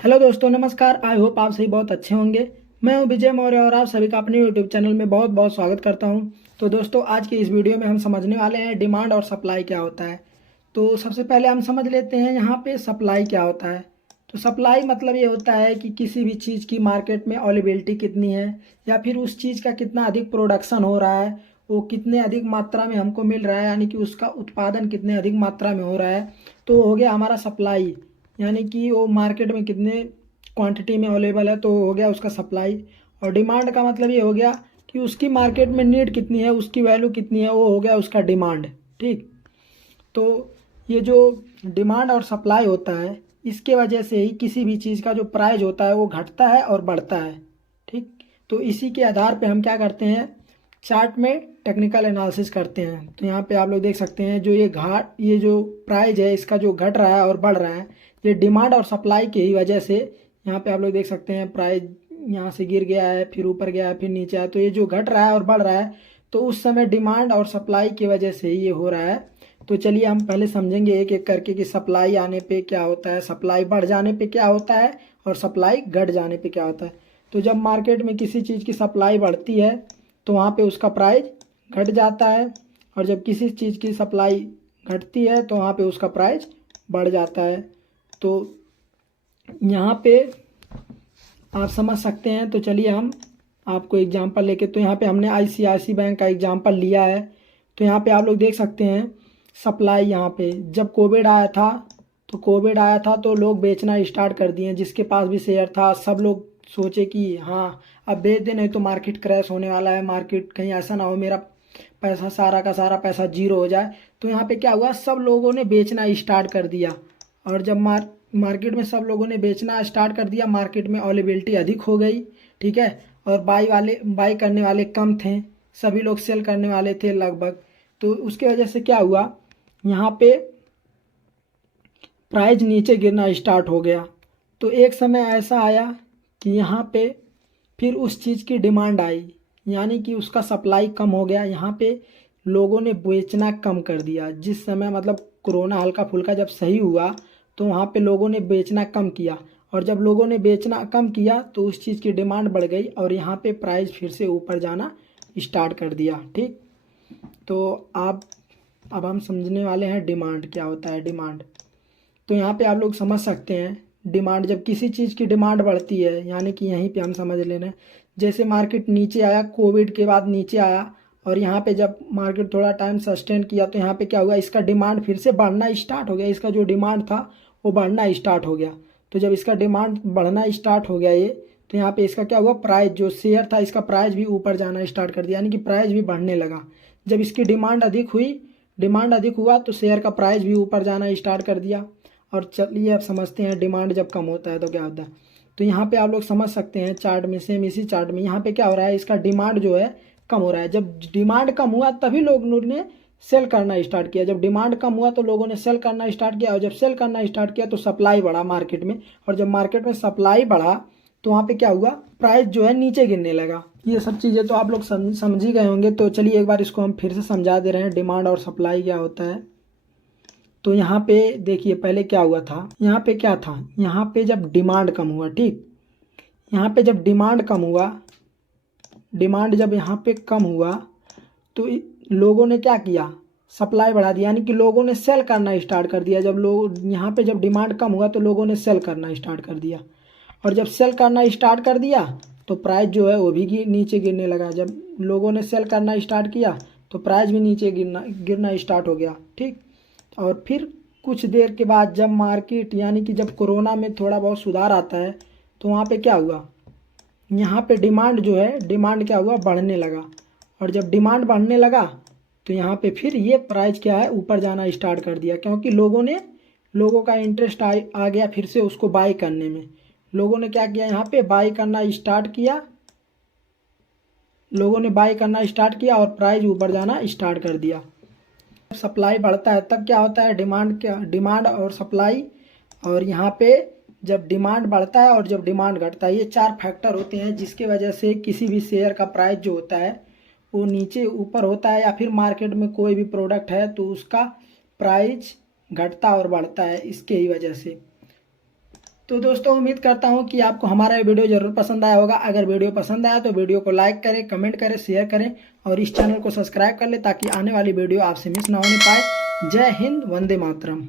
Hello दोस्तों, नमस्कार। I hope आप सभी बहुत अच्छे होंगे। मैं हूं विजय मौर्य और आप सभी का अपने यूट्यूब चैनल में बहुत बहुत स्वागत करता हूं। तो दोस्तों, आज की इस वीडियो में हम समझने वाले हैं डिमांड और सप्लाई क्या होता है। तो सबसे पहले हम समझ लेते हैं यहाँ पे सप्लाई क्या होता है। तो सप्लाई मतलब ये होता है कि किसी भी चीज़ की मार्केट में अवेलेबिलिटी कितनी है, या फिर उस चीज़ का कितना अधिक प्रोडक्शन हो रहा है, वो कितने अधिक मात्रा में हमको मिल रहा है, यानी कि उसका उत्पादन कितने अधिक मात्रा में हो रहा है। तो हो गया हमारा सप्लाई, यानी कि वो मार्केट में कितने क्वांटिटी में अवेलेबल है, तो हो गया उसका सप्लाई। और डिमांड का मतलब ये हो गया कि उसकी मार्केट में नीड कितनी है, उसकी वैल्यू कितनी है, वो हो गया उसका डिमांड। ठीक। तो ये जो डिमांड और सप्लाई होता है, इसके वजह से ही किसी भी चीज़ का जो प्राइस होता है वो घटता है और बढ़ता है। ठीक। तो इसी के आधार पे हम क्या करते हैं, चार्ट में टेक्निकल एनालिसिस करते हैं। तो यहाँ पे आप लोग देख सकते हैं जो ये जो प्राइस है इसका जो घट रहा है और बढ़ रहा है, ये डिमांड और सप्लाई की ही वजह से। यहाँ पे आप लोग देख सकते हैं प्राइस यहाँ से गिर गया है, फिर ऊपर गया है, फिर नीचे आया। तो ये जो घट रहा है और बढ़ रहा है, तो उस समय डिमांड और सप्लाई की वजह से ही ये हो रहा है। तो चलिए हम पहले समझेंगे एक एक करके कि सप्लाई आने पे क्या होता है, सप्लाई बढ़ जाने पे क्या होता है, और सप्लाई घट जाने पे क्या होता है। तो जब मार्केट में किसी चीज़ की सप्लाई बढ़ती है तो वहाँ पे उसका प्राइस घट जाता है, और जब किसी चीज़ की सप्लाई घटती है तो वहाँ पे उसका प्राइस बढ़ जाता है। तो यहाँ पे आप समझ सकते हैं। तो चलिए हम आपको एग्जांपल लेके, तो यहाँ पे हमने आईसीआईसी बैंक का एग्जांपल लिया है। तो यहाँ पे आप लोग देख सकते हैं सप्लाई, यहाँ पे जब कोविड आया था तो लोग बेचना स्टार्ट कर दिए। जिसके पास भी शेयर था सब लोग सोचे कि हाँ अब बेच दे, नहीं तो मार्केट क्रैश होने वाला है, मार्केट कहीं ऐसा ना हो मेरा पैसा सारा का सारा पैसा जीरो हो जाए। तो यहाँ पे क्या हुआ, सब लोगों ने बेचना स्टार्ट कर दिया। और जब मार्केट में सब लोगों ने बेचना स्टार्ट कर दिया, मार्केट में अवेलेबिलिटी अधिक हो गई। ठीक है। और बाई करने वाले कम थे, सभी लोग सेल करने वाले थे लगभग। तो उसके वजह से क्या हुआ, यहाँ पे प्राइस नीचे गिरना स्टार्ट हो गया। तो एक समय ऐसा आया कि यहाँ पे फिर उस चीज़ की डिमांड आई, यानी कि उसका सप्लाई कम हो गया। यहाँ पे लोगों ने बेचना कम कर दिया। जिस समय मतलब कोरोना हल्का फुल्का जब सही हुआ, तो वहाँ पे लोगों ने बेचना कम किया। और जब लोगों ने बेचना कम किया तो उस चीज़ की डिमांड बढ़ गई, और यहाँ पे प्राइस फिर से ऊपर जाना स्टार्ट कर दिया। ठीक। तो अब हम समझने वाले हैं डिमांड क्या होता है। डिमांड, तो यहाँ पे आप लोग समझ सकते हैं डिमांड, जब किसी चीज़ की डिमांड बढ़ती है, यानी कि यहीं पे हम समझ लेना है। जैसे मार्केट नीचे आया, कोविड के बाद नीचे आया, और यहाँ पे जब मार्केट थोड़ा टाइम सस्टेन किया तो यहाँ पे क्या हुआ, इसका डिमांड फिर से बढ़ना स्टार्ट हो गया। इसका जो डिमांड था वो बढ़ना स्टार्ट हो गया। तो जब इसका डिमांड बढ़ना स्टार्ट हो गया ये, तो यहाँ पे इसका क्या हुआ, प्राइस जो शेयर था इसका प्राइस भी ऊपर जाना स्टार्ट कर दिया, यानी कि प्राइस भी बढ़ने लगा। जब इसकी डिमांड अधिक हुआ तो शेयर का प्राइस भी ऊपर जाना स्टार्ट कर दिया। और चलिए अब समझते हैं डिमांड जब कम होता है तो क्या होता है। तो यहाँ पे आप लोग समझ सकते हैं चार्ट में, सेम इसी चार्ट में यहाँ पे क्या हो रहा है, इसका डिमांड जो है कम हो रहा है। जब डिमांड कम हुआ तभी लोगों ने सेल करना स्टार्ट किया। जब डिमांड कम हुआ तो लोगों ने सेल करना स्टार्ट किया, और जब सेल करना स्टार्ट किया तो सप्लाई बढ़ा मार्केट में। और जब मार्केट में सप्लाई बढ़ा तो वहाँ पे क्या हुआ, प्राइस जो है नीचे गिरने लगा। ये सब चीज़ें तो आप लोग समझ ही गए होंगे। तो चलिए एक बार इसको हम फिर से समझा दे रहे हैं, डिमांड और सप्लाई क्या होता है। तो यहाँ पे देखिए पहले क्या हुआ था, यहाँ पे क्या था, यहाँ पे जब डिमांड कम हुआ। ठीक। यहाँ पे जब डिमांड कम हुआ, डिमांड जब यहाँ पे कम हुआ तो लोगों ने क्या किया, सप्लाई बढ़ा दिया, यानी कि लोगों ने सेल करना स्टार्ट कर दिया। जब लोग यहाँ पे जब डिमांड कम हुआ तो लोगों ने सेल करना स्टार्ट कर दिया, और जब सेल करना स्टार्ट कर दिया तो प्राइस जो है वो भी नीचे गिरने लगा। जब लोगों ने सेल करना स्टार्ट किया तो प्राइस भी नीचे गिरना स्टार्ट हो गया। ठीक। और फिर कुछ देर के बाद जब मार्केट, यानी कि जब कोरोना में थोड़ा बहुत सुधार आता है, तो वहाँ पे क्या हुआ, यहाँ पे डिमांड जो है, डिमांड क्या हुआ, बढ़ने लगा। और जब डिमांड बढ़ने लगा तो यहाँ पे फिर ये प्राइस क्या है, ऊपर जाना स्टार्ट कर दिया, क्योंकि लोगों का इंटरेस्ट आ गया फिर से उसको बाई करने में। लोगों ने क्या किया, यहाँ पे बाई करना स्टार्ट किया, लोगों ने बाई करना स्टार्ट किया और प्राइस ऊपर जाना स्टार्ट कर दिया। सप्लाई बढ़ता है तब क्या होता है, डिमांड और सप्लाई। और यहाँ पे जब डिमांड बढ़ता है और जब डिमांड घटता है, ये चार फैक्टर होते हैं जिसके वजह से किसी भी शेयर का प्राइस जो होता है वो नीचे ऊपर होता है, या फिर मार्केट में कोई भी प्रोडक्ट है तो उसका प्राइस घटता और बढ़ता है इसके ही वजह से। तो दोस्तों उम्मीद करता हूँ कि आपको हमारा ये वीडियो ज़रूर पसंद आया होगा। अगर वीडियो पसंद आया तो वीडियो को लाइक करें, कमेंट करें, शेयर करें और इस चैनल को सब्सक्राइब कर लें ताकि आने वाली वीडियो आपसे मिस ना होने पाए। जय हिंद, वंदे मातरम।